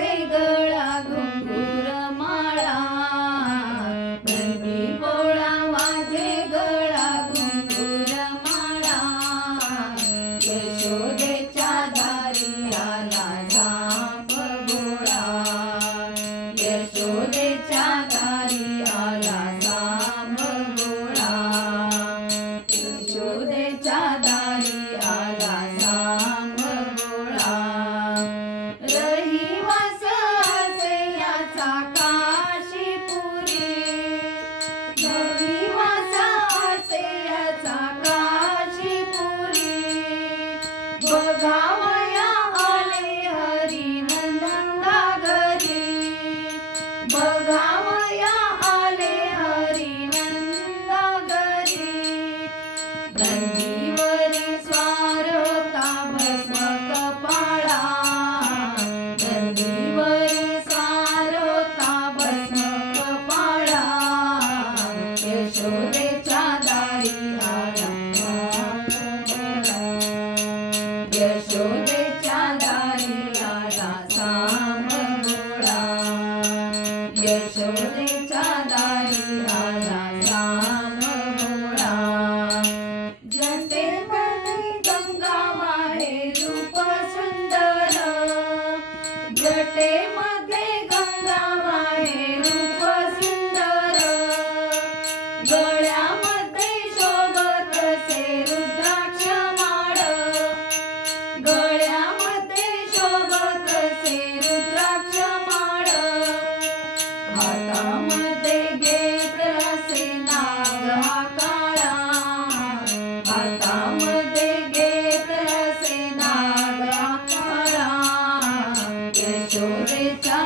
रे गण Mm-hmm. गळ्यामध्ये शोभत से रुद्राक्ष माळ. हातामध्ये घेतला से नाग काळा हातामध्ये घेतला से नाग हा काळा यशोदेचा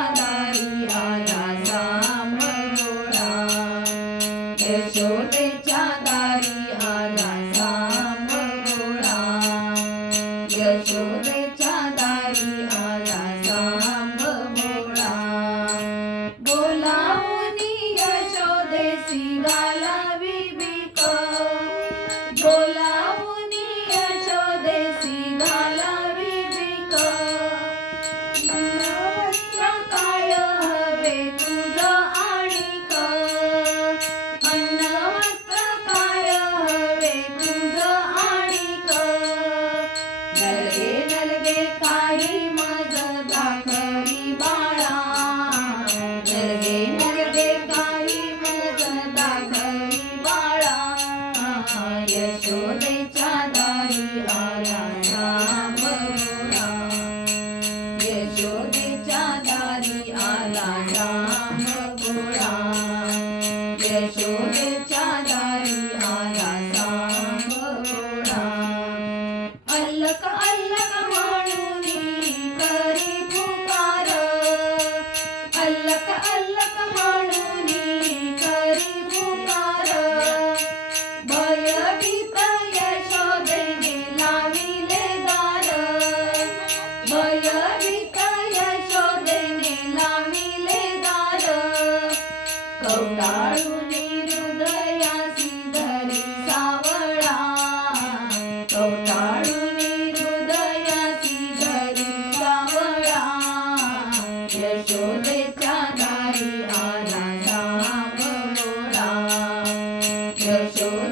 जोड़ कवटाळून हृदयासी धरी सावळा. कवटाळून हृदयासी धरी सावळा. यशोदेच्या दारी आला सावळा. यशो